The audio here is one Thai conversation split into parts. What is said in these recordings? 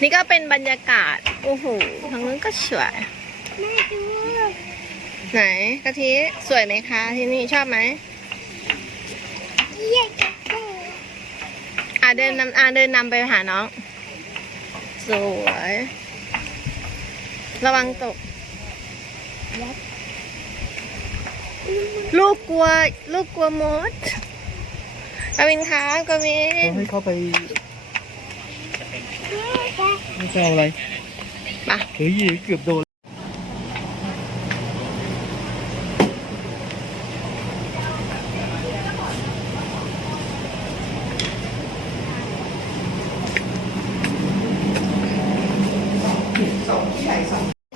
นี่ก็เป็นบรรยากาศ โอ้โหทางนู้นก็สวยแม่ดูไหนกะทิสวยไหมคะที่นี่ชอบไหมเยี่าอะเดินนำอะเดินนำไปหาน้อง สวย ระวังตก ลูกกลัว ลูกกลัวมดกวินคะกวินเขาให้เข้าไป ไม่ใช่เอาอะไรมาเฮ้ยเกือบโดน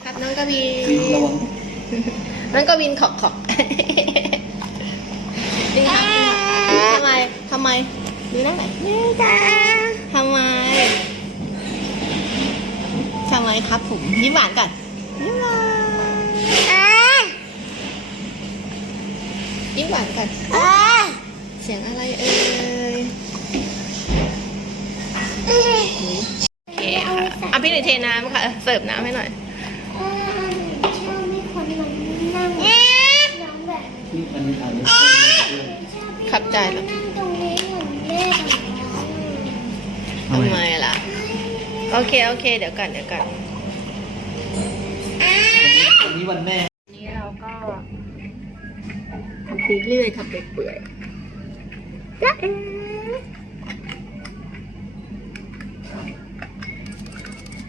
ครับน้องกวินระวังน้องกวินขอกขอกนี่ครับทำไมทำไมดูหน้าไหนอยแม่จ้ะทำไม ทำไมครับผมยิ้มหวานก่อนยิ้มหวานยิ้มหวานก่อนเสียงอะไรเอ่ยเอ้ยโอเคค่ะอาพี่หน่อยเทน้ำค่ะ เสิร์ฟน้ำให้หน่อยชอบมีคนมานั่งน้องแบบขับใจเหรอนั่งตรงนี้เหมือนแม่กับน้องทำไมล่ะ โอเค โอเค เดี๋ยวก่อนเดี๋ยวก่อน เรื่อยทำไปเปื่อยจ้าเอ๋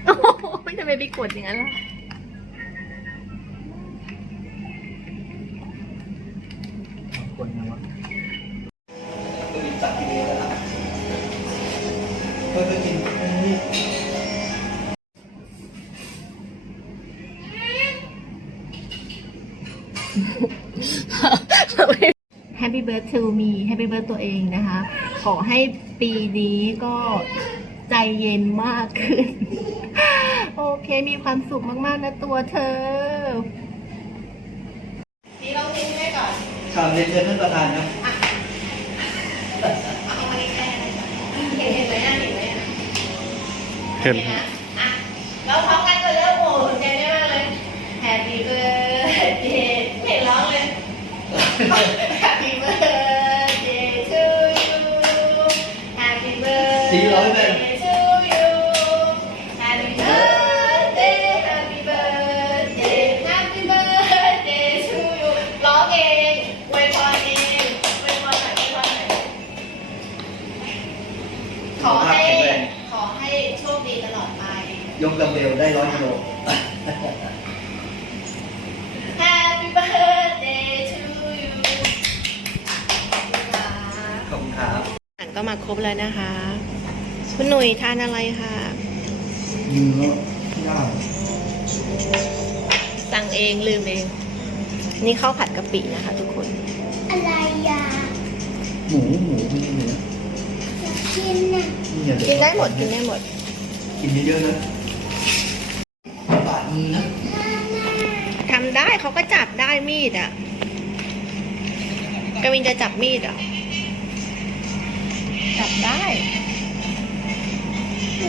โอ้โหทำไมไปกดอย่างนั้นล่ะคนนะวะ แฮปปี้เบิร์ดทูมีแฮปปี้เบิร์ดตัวเองนะคะ ขอให้ปีนี้ก็ใจเย็นมากขึ้น โอเคมีความสุขมากๆนะตัวเธอนี่ลองเพลงให้ก่อนข่าวเรียนเชิญท่านประธานนะเอามาใกล้ๆเลยเห็นเห็นไหมอะเห็นไหมอะเห็นอะอะเรา ยพรหน่อยขอให้ขอให้โชคดีตลอดไป ยกดัมเบลได้ร้อยกิโล Happy birthday to you ขอบคุณค่ะขอบคุณครับ อาหารก็มาครบแล้วนะคะ คุณหนุ่ยทานอะไรคะเนื้อย่างสั่งเองลืมเอง นี่ข้าวผัดกะปินะคะ ทุกคน อะไรอะหมูหมูไม่ใช่เนื้ออยากกินน่ะนี่อย่ากินได้หมดกินได้หมด กินเยอะๆนะบาดมือนะทำได้เขาก็จับได้มีดอะกวินจะจับมีดอะ จับได้ระวังระวัง อ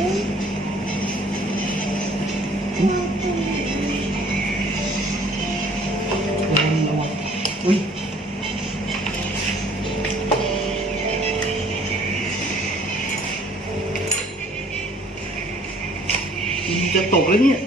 ุ้ยจะตกแล้วเนี่ย